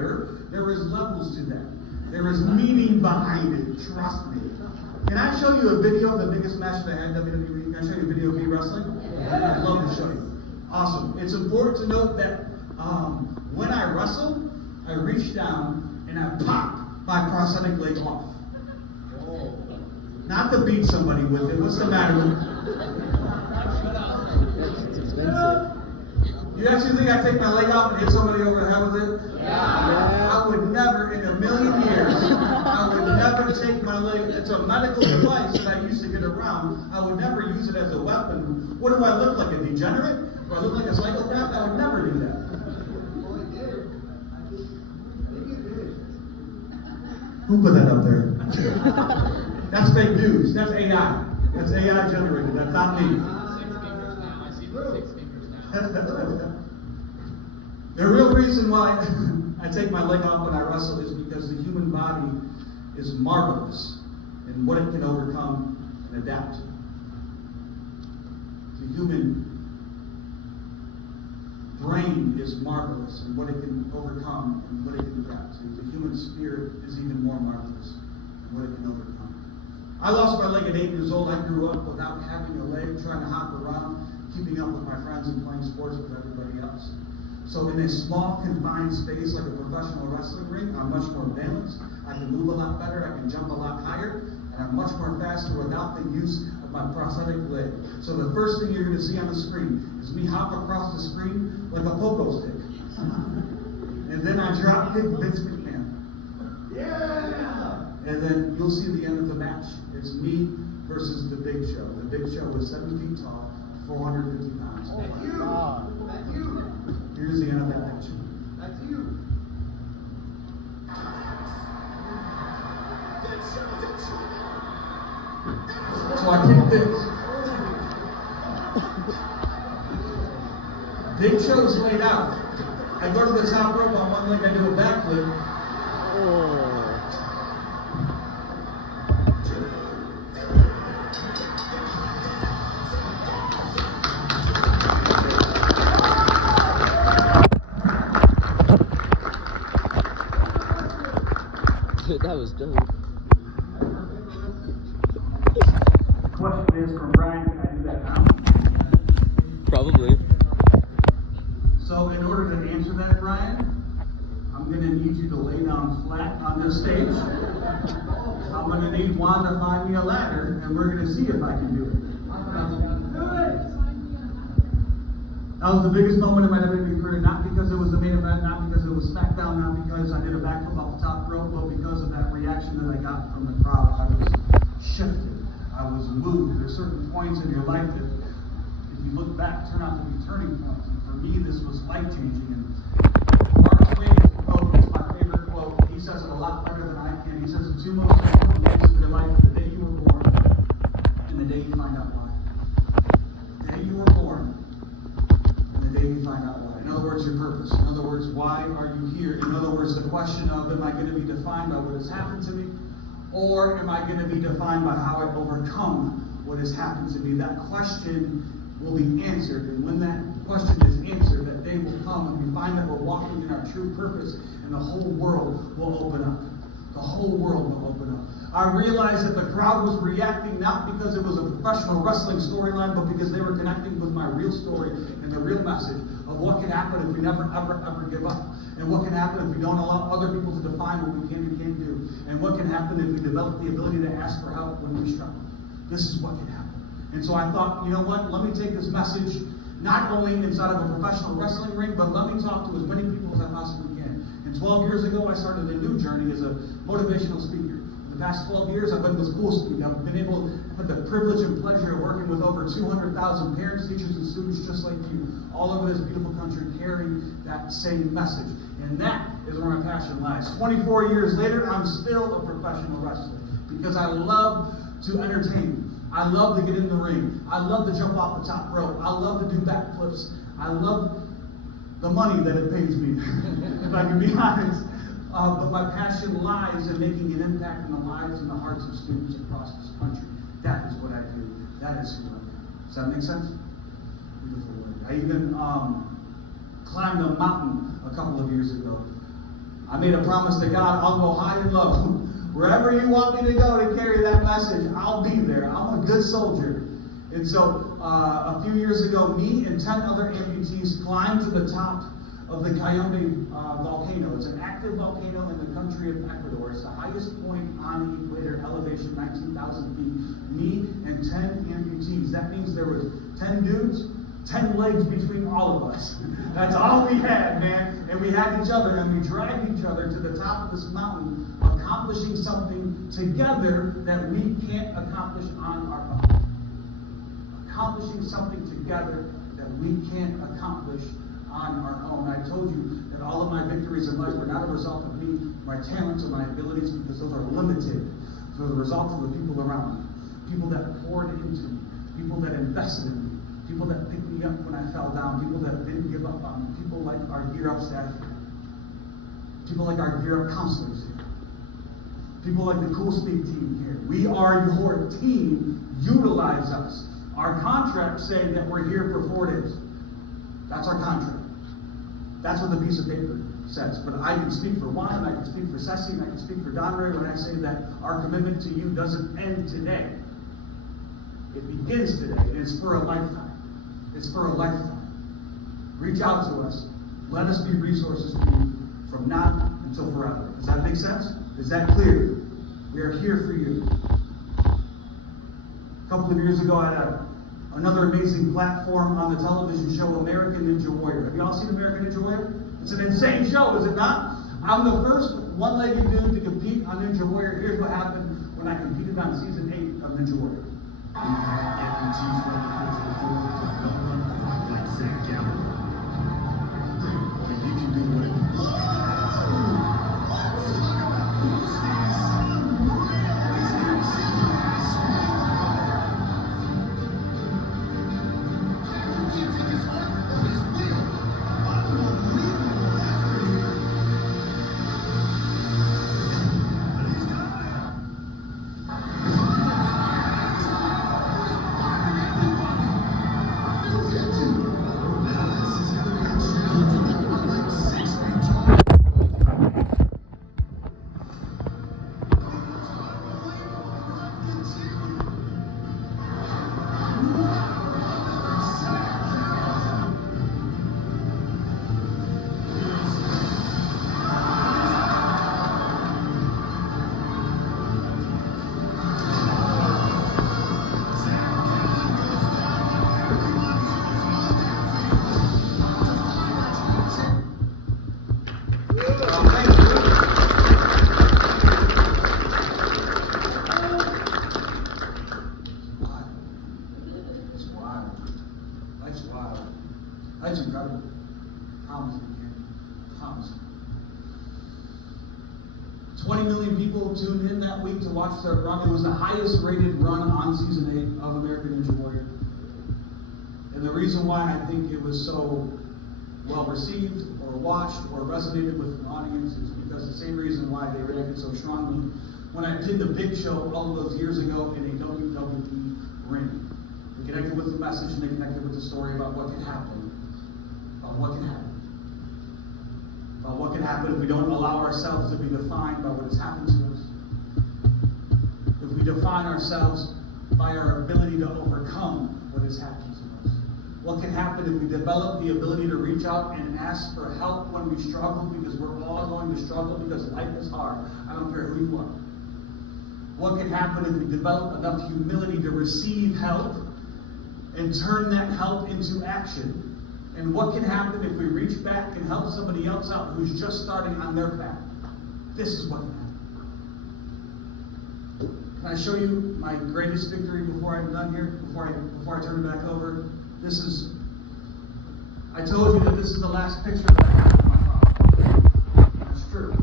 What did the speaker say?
here. There is levels to that. There is meaning behind it. Trust me. Can I show you a video of the biggest match that I had in WWE? Can I show you a video of me wrestling? Yeah. I'd love to show you. Awesome. It's important to note that when I wrestle, I reach down and I pop my prosthetic leg off. Not to beat somebody with it. What's the matter with it? It's expensive. You actually think I take my leg off and hit somebody over the head with it? Yeah. I would never, in a million years, I would never take my leg. It's a medical device that I used to get around. I would never use it as a weapon. What do I look like, a degenerate? Do I look like a psychopath? I would never do that. Who put that up there? That's fake news. That's AI. That's AI generated. That's not me. The real reason why I take my leg off when I wrestle is because the human body is marvelous in what it can overcome and adapt to. The human brain is marvelous in what it can overcome and what it can adapt to. The human spirit is even more marvelous in what it can overcome. I lost my leg at 8 years old. I grew up without having a leg, trying to hop around, keeping up with my friends and playing sports with everybody else. So in a small, confined space like a professional wrestling ring, I'm much more balanced. I can move a lot better. I can jump a lot higher. And I'm much more faster without the use of my prosthetic leg. So the first thing you're going to see on the screen is me hop across the screen like a pogo stick. And then I drop kick Vince McMahon. Yeah! And then you'll see the end of the match. It's me versus the Big Show. The Big Show is 7 feet tall, 450 pounds. That's you. That's you. Here's the end of that match. That's you. So I kick this. Big Show's laid out. I go to the top rope on one leg, I do a backflip. Dude, that was dope. The question is from Brian, can I do that now? Probably. So in order to answer that, Brian, I'm going to need you to lay down flat on this stage. I'm going to need Juan to find me a ladder, and we're going to see if I can do it. That was the biggest moment in my WWE career, not because it was the main event, not because it was SmackDown, not because I did a backflip off the top rope, but because of that reaction that I got from the crowd. I was shifted. I was moved. There's certain points in your life that, if you look back, turn out to be turning points. And for me, this was life-changing. And Mark Twain's quote is my favorite quote. He says it a lot better than I can. He says the two most important days of your life are the day you were born and the day you find out why. The day you were born and the day you find out why. In other words, your purpose. In other words, why are you here? In other words, the question of, am I going to be defined by what has happened to me? Or am I going to be defined by how I overcome what has happened to me? That question will be answered. And when that question is answered, that day will come and we find that we're walking in our true purpose and the whole world will open up. The whole world will open up. I realized that the crowd was reacting not because it was a professional wrestling storyline, but because they were connecting with my real story and the real message of what can happen if we never, ever, ever give up. And what can happen if we don't allow other people to define what we can and can't do. And what can happen if we develop the ability to ask for help when we struggle. This is what can happen. And so I thought, you know what, let me take this message, not only inside of a professional wrestling ring, but let me talk to as many people as I possibly can. And 12 years ago, I started a new journey as a motivational speaker. For the past 12 years, I've been with School Speak. I've been able to have the privilege and pleasure of working with over 200,000 parents, teachers, and students just like you, all over this beautiful country, carrying that same message. And that is where my passion lies. 24 years later, I'm still a professional wrestler because I love to entertain. I love to get in the ring. I love to jump off the top rope. I love to do backflips. I love the money that it pays me, if I can be honest. But my passion lies in making an impact in the lives and the hearts of students across this country. That is what I do. That is who I am. Does that make sense? Beautiful word. I even climbed a mountain a couple of years ago. I made a promise to God, I'll go high and low. Wherever you want me to go to carry that message, I'll be there. I'm a good soldier. And so, a few years ago, me and 10 other amputees climbed to the top of the Cayambe volcano. It's an active volcano in the country of Ecuador. It's the highest point on the equator, elevation 19,000 feet. Me and 10 amputees. That means there was 10 dudes, 10 legs between all of us. That's all we had, man. And we had each other, and we dragged each other to the top of this mountain, accomplishing something together that we can't accomplish on our own. Accomplishing something together that we can't accomplish on our own. I told you that all of my victories in life were not a result of me, my talents, or my abilities, because those are limited. They're the result of the people around me. People that poured into me. People that invested in me. People that picked me up when I fell down. People that didn't give up on me. People like our Gear Up staff here. People like our Gear Up counselors here. People like the Cool Speak team here. We are your team. Utilize us. Our contracts say that we're here for 4 days. That's our contract. That's what the piece of paper says. But I can speak for Juan, and I can speak for Ceci, and I can speak for Donray when I say that our commitment to you doesn't end today. It begins today, and it's for a lifetime. It's for a lifetime. Reach out to us. Let us be resources to you from now until forever. Does that make sense? Is that clear? We are here for you. A couple of years ago, I had another amazing platform on the television show, American Ninja Warrior. Have you all seen American Ninja Warrior? It's an insane show, is it not? I'm the first one-legged dude to compete on Ninja Warrior. Here's what happened when I competed on season 8 of Ninja Warrior. We have amputees running towards the floor like Zach Gowen. But you can do whatever. That's incredible. Promise you can. Promise. 20 million people tuned in that week to watch their run. It was the highest rated run on season 8 of American Ninja Warrior. And the reason why I think it was so well received or watched or resonated with an audience is because the same reason why they reacted so strongly when I did the Big Show all of those years ago in a WWE ring. They connected with the message and they connected with the story about what can happen. About what can happen. About what can happen if we don't allow ourselves to be defined by what has happened to us. If we define ourselves by our ability to overcome what has happened to us. What can happen if we develop the ability to reach out and ask for help when we struggle, because we're all going to struggle because life is hard. I don't care who you are. What can happen if we develop enough humility to receive help and turn that help into action? And what can happen if we reach back and help somebody else out who's just starting on their path? This is what can happen. Can I show you my greatest victory before I'm done here? Before I turn it back over? I told you that this is the last picture that I have of my father. That's true.